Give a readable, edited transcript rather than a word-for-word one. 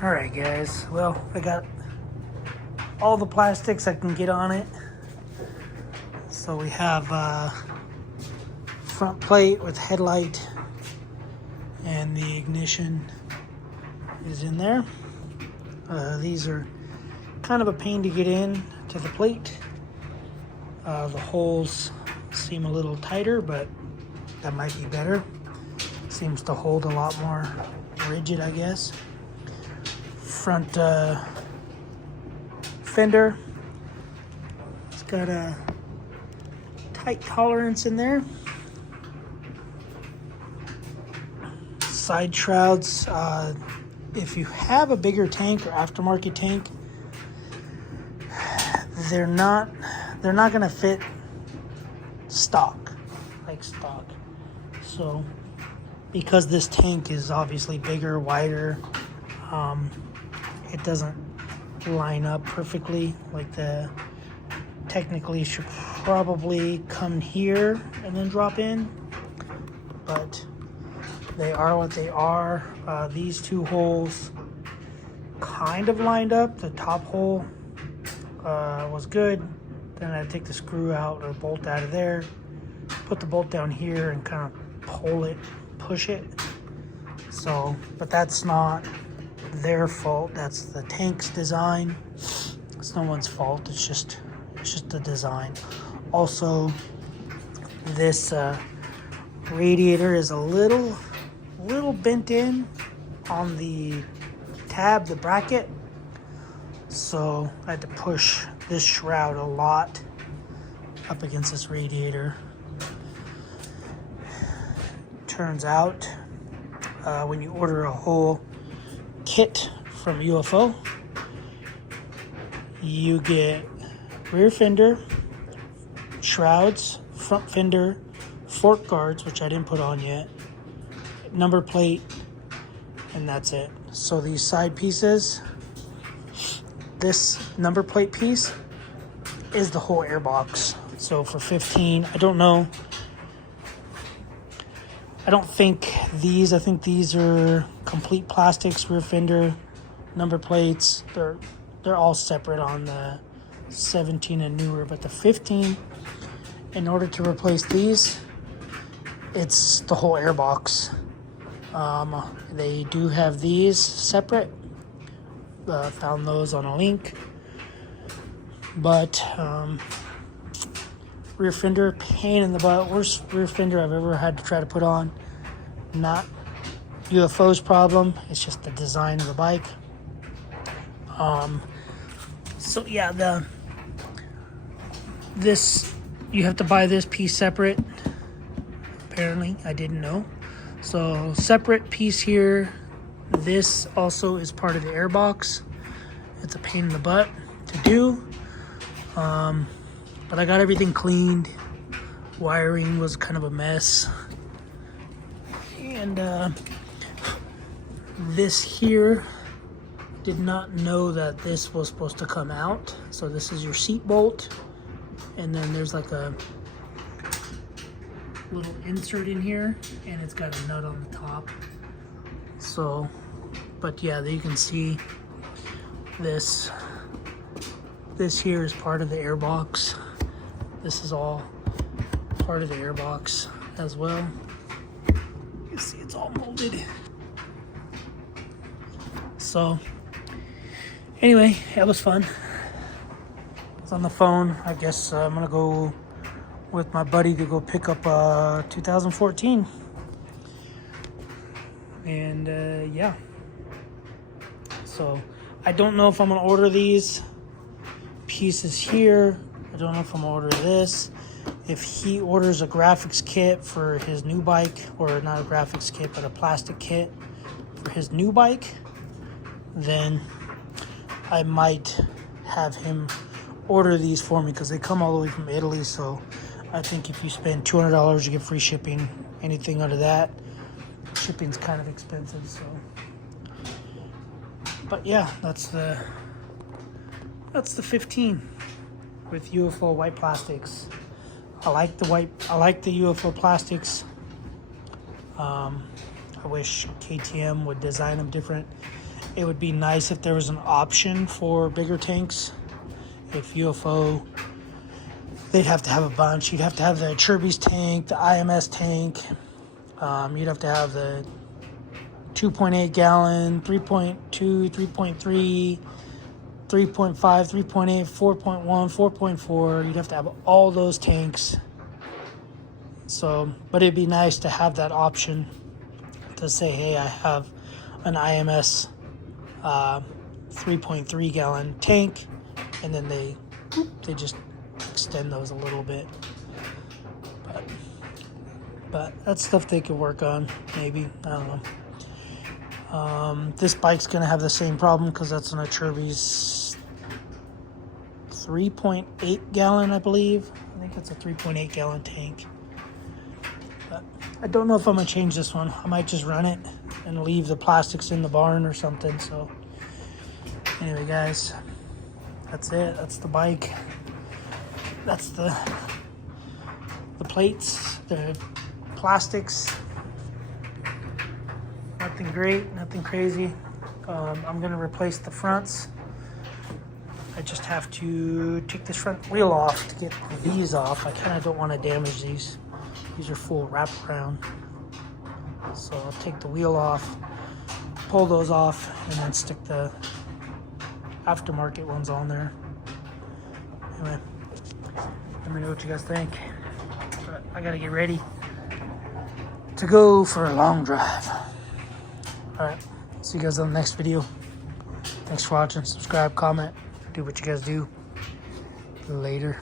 Alright guys, well, I got all the plastics I can get on it. So we have front plate with headlight, and the ignition is in there. These are kind of a pain to get in to the plate. The holes seem a little tighter, but that might be better. Seems to hold a lot more rigid, I guess. Front fender, it's got a tight tolerance in there. Side shrouds, if you have a bigger tank or aftermarket tank, they're not going to fit stock. So because this tank is obviously bigger, wider, it doesn't line up perfectly. Like the technically should probably come here and then drop in, but they are what they are. These two holes kind of lined up. The top hole was good. Then I take the screw out or bolt out of there, put the bolt down here and kind of pull it, push it. So, but that's not their fault. That's the tank's design. It's no one's fault. It's just the design. Also, this radiator is a little bent in on the tab, the bracket. So I had to push this shroud a lot up against this radiator. Turns out, when you order a whole kit from UFO, you get rear fender, shrouds, front fender, fork guards, which I didn't put on yet, number plate, and that's it. So these side pieces, this number plate piece is the whole airbox. So for $15, I don't know. I don't think these, I think these are complete plastics, rear fender, number plates. They're all separate on the 17 and newer, but the 15, in order to replace these, it's the whole airbox. They do have these separate. Found those on a link. But rear fender, pain in the butt. Worst rear fender I've ever had to try to put on. Not UFO's problem. It's just the design of the bike. So yeah, this you have to buy this piece separate. Apparently, I didn't know. So separate piece here. This also is part of the airbox. It's a pain in the butt to do. But I got everything cleaned. Wiring was kind of a mess. And this here, did not know that this was supposed to come out. So this is your seat bolt. And then there's like a little insert in here, and it's got a nut on the top. So, but yeah, you can see this here is part of the airbox. This is all part of the airbox as well. You see it's all molded. So anyway, that was fun. I was on the phone. I guess I'm gonna go with my buddy to go pick up 2014. And yeah, so I don't know if I'm gonna order these pieces here. I don't know if I'm gonna order this. If he orders a graphics kit for his new bike, or not a graphics kit, but a plastic kit for his new bike, then I might have him order these for me, because they come all the way from Italy. So I think if you spend $200, you get free shipping. Anything under that, shipping's kind of expensive. So, but yeah, that's the 15 with UFO white plastics. I like the UFO plastics. I wish KTM would design them different. It would be nice if there was an option for bigger tanks. If UFO, they'd have to have a bunch. You'd have to have the Chirby's tank, the IMS tank. You'd have to have the 2.8 gallon, 3.2, 3.3, 3.5, 3.8, 4.1, 4.4. You'd have to have all those tanks. So, but it'd be nice to have that option to say, hey, I have an IMS 3.3 gallon tank, and then they just extend those a little bit. But that's stuff they could work on, maybe. I don't know. This bike's gonna have the same problem because that's on a Chirby's 3.8 gallon, I believe. I think it's a 3.8 gallon tank. But I don't know if I'm gonna change this one. I might just run it and leave the plastics in the barn or something. So anyway, guys, that's it. That's the bike. That's the plates, the plastics. Nothing great, nothing crazy. I'm gonna replace the fronts. I just have to take this front wheel off to get these off. I kind of don't want to damage these. These are full wraparound. So I'll take the wheel off, pull those off, and then stick the aftermarket ones on there. Anyway, let me know what you guys think. But I gotta get ready to go for a long drive. Alright, see you guys on the next video. Thanks for watching. Subscribe, comment, do what you guys do. Later.